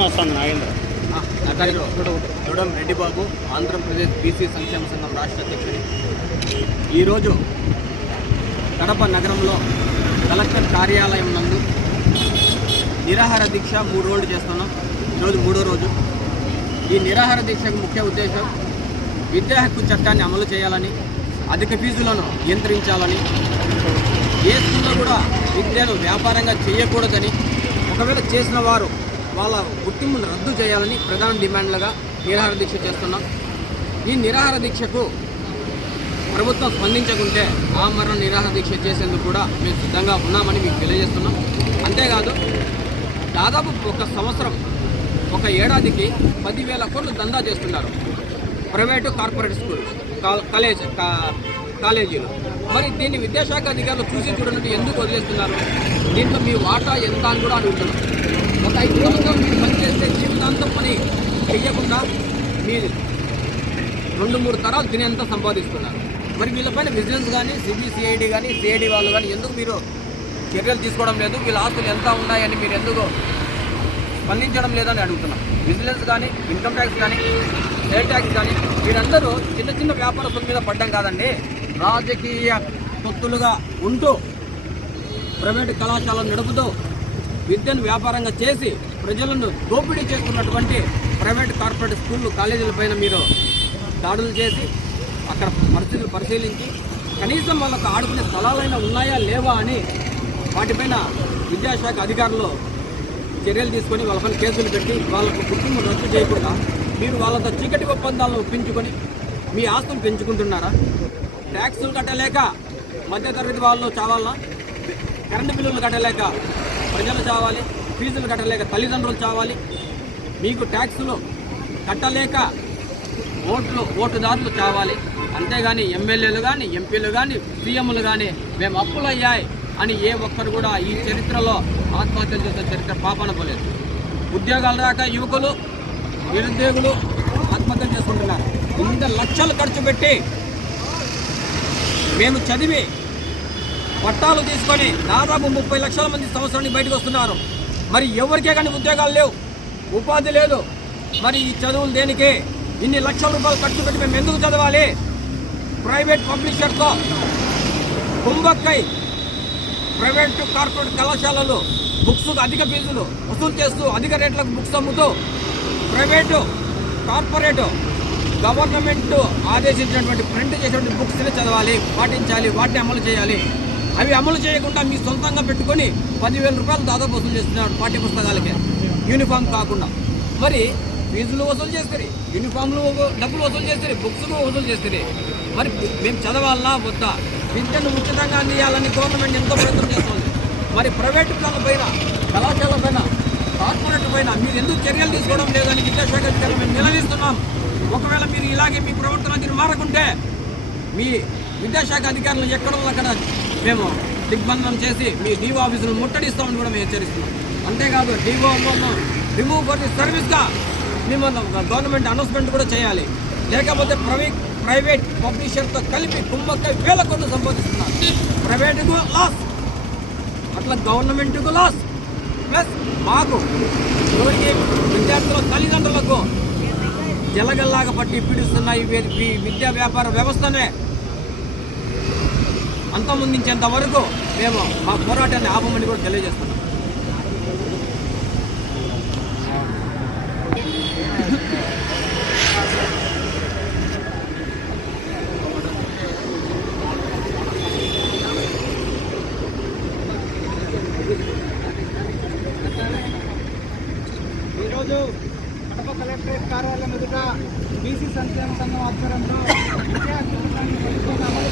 నా పేరు చూడం రెడ్డి బాబు, ఆంధ్రప్రదేశ్ బీసీ సంక్షేమ సంఘం రాష్ట్ర అధ్యక్షుడు. ఈరోజు కడప నగరంలో కలెక్టర్ కార్యాలయం నందు నిరాహార దీక్ష 3 రోజులు చేస్తున్నాం. ఈరోజు 3వ రోజు. ఈ నిరాహార దీక్షకు ముఖ్య ఉద్దేశం విద్యా హక్కు చట్టాన్ని అమలు చేయాలని, అధిక ఫీజులను నియంత్రించాలని, ఏ స్కూల్లో కూడా విద్యను వ్యాపారంగా చేయకూడదని, ఒకవేళ చేసిన వారు వాళ్ళ గుర్తింపును రద్దు చేయాలని ప్రధాన డిమాండ్లుగా నిరాహార దీక్ష చేస్తున్నాం. ఈ నిరాహార దీక్షకు ప్రభుత్వం స్పందించకుంటే ఆమరణ నిరాహార దీక్ష చేసేందుకు కూడా మేము సిద్ధంగా ఉన్నామని మీకు తెలియజేస్తున్నాం. అంతేకాదు, దాదాపు ఒక సంవత్సరం, ఒక ఏడాదికి 10,000 కోట్లు దందా చేస్తున్నారు ప్రైవేటు కార్పొరేట్ స్కూల్ కాలేజీలు. మరి దీన్ని విద్యాశాఖ అధికారులు చూసి చూడనట్టు ఎందుకు వదిలేస్తున్నారు? దీంట్లో మీ వాటా ఎంత అని కూడా అడుగుతున్నారు. ఒక 5 రోజుల్లో మీరు పని చేస్తే జీవితాంతం పని చెయ్యకుండా మీరు 2-3 తరాలు తినేంత సంపాదిస్తున్నారు. మరి వీళ్ళపైన విజిలెన్స్ కానీ, సిబిసిఐడి కానీ, సిఐడి వాళ్ళు కానీ ఎందుకు మీరు చర్యలు తీసుకోవడం లేదు? వీళ్ళ ఆస్తులు ఎంత ఉన్నాయని మీరు ఎందుకు స్పందించడం లేదని అడుగుతున్నాం. విజిలెన్స్ కానీ, ఇన్కమ్ ట్యాక్స్ కానీ, సేల్ ట్యాక్స్ కానీ, వీరందరూ చిన్న చిన్న వ్యాపారస్తుల మీద పడ్డం కాదండి. రాజకీయ తొత్తులుగా ఉంటూ ప్రైవేటు కళాశాలను నడుపుతూ విద్యను వ్యాపారంగా చేసి ప్రజలను దోపిడీ చేస్తున్నటువంటి ప్రైవేట్ కార్పొరేట్ స్కూళ్ళు కాలేజీలపైన మీరు దాడులు చేసి అక్కడ పరిస్థితులు పరిశీలించి కనీసం వాళ్ళకు ఆడుకునే స్థలాలైనా ఉన్నాయా లేవా అని వాటిపైన విద్యాశాఖ అధికారులు చర్యలు తీసుకొని వాళ్ళపైన కేసులు పెట్టి వాళ్ళకు గుర్తింపు రద్దు చేయకుండా మీరు వాళ్ళతో చీకటి ఒప్పందాలను ఒప్పించుకొని మీ ఆస్తులు పెంచుకుంటున్నారా? ట్యాక్సులు కట్టలేక మధ్యతరగతి వాళ్ళు చావాలన్నా? కరెంటు బిల్లులు కట్టలేక ప్రజలు చావాలి? ఫీజులు కట్టలేక తల్లిదండ్రులు చావాలి? మీకు ట్యాక్సులు కట్టలేక ఓటుదారులు చావాలి. అంతేగాని ఎమ్మెల్యేలు కానీ, ఎంపీలు కానీ, సీఎంలు కానీ మేము అప్పులు అయ్యాయి అని ఏ ఒక్కరు కూడా ఈ చరిత్రలో ఆత్మహత్యలు చేసే చరిత్ర పాపన పోలేదు. ఉద్యోగాలు రాక యువకులు, నిరుద్యోగులు ఆత్మహత్యలు చేసుకుంటున్నారు. ఇంత లక్షలు ఖర్చు పెట్టి మేము చదివి పట్టాలు తీసుకొని దాదాపు 30 లక్షల మంది సంవత్సరానికి బయటకు వస్తున్నారు. మరి ఎవరికే కానీ ఉద్యోగాలు లేవు, ఉపాధి లేదు. మరి ఈ చదువులు దేనికి? ఇన్ని లక్షల రూపాయలు ఖర్చు పెట్టి మేము ఎందుకు చదవాలి? ప్రైవేట్ పబ్లిషర్తో కుంభక్కై ప్రైవేట్ కార్పొరేట్ కళాశాలలు బుక్స్ అధిక ఫీజులు వసూలు చేస్తూ అధిక రేట్లకు బుక్స్ అమ్ముతూ ప్రైవేటు కార్పొరేటు గవర్నమెంట్ ఆదేశించినటువంటి ప్రింట్ చేసినటువంటి బుక్స్ని చదవాలి, పాటించాలి, వాటిని అమలు చేయాలి. అవి అమలు చేయకుండా మీ సొంతంగా పెట్టుకొని 10,000 రూపాయలు దాదాపు వసూలు చేస్తున్నారు పాఠ్య పుస్తకాలకి, యూనిఫామ్ కాకుండా. మరి ఫీజులు వసూలు చేస్తారు, యూనిఫామ్లు డబ్బులు వసూలు చేస్తారు, బుక్స్లు వసూలు చేస్తారు. మరి మేము చదవాలన్నా వద్దా? విద్యను ఉచితంగా అందియాలని గవర్నమెంట్ ఎంతో ప్రయత్నం చేస్తుంది. మరి ప్రైవేటు పైన, కళాశాల పైన, కార్పొరేట్ పైన మీరు ఎందుకు చర్యలు తీసుకోవడం లేదని విద్యాశాఖ అధికారులు మేము నిలదీస్తున్నాం. ఒకవేళ మీరు ఇలాగే మీ ప్రవర్తన తీరు మారకుంటే మీ విద్యాశాఖ అధికారులు ఎక్కడో అక్కడ మేము దిగ్బంధనం చేసి మీ డిఓ ఆఫీసులు ముట్టడిస్తామని కూడా మేము హెచ్చరిస్తున్నాం. అంతేకాదు, డిఓ రిమూవ్ ఫర్ ది సర్వీస్గా మేము గవర్నమెంట్ అనౌన్స్మెంట్ కూడా చేయాలి. లేకపోతే ప్రైవేట్ పబ్లిషర్తో కలిపి కుంభక్కై 1,000 కోట్లు సంపాదిస్తున్నారు. ప్రైవేటుకు లాస్, అట్లా గవర్నమెంట్కు లాస్, ప్లస్ మాకు ఎవరికి విద్యార్థుల తల్లిదండ్రులకు జలగల్లాగా పట్టి పీడిస్తున్న ఈ విద్యా వ్యాపార వ్యవస్థనే అంతమొందించేంత వరకు మేము మా పోరాటాన్ని ఆపమని కూడా తెలియజేస్తున్నాం. ఈరోజు కడప కలెక్టరేట్ కార్యాలయం ఎదుట బీసీ సంక్షేమ సంఘం ఆధ్వర్యంలో విద్యా హక్కు చట్టాన్ని అమలు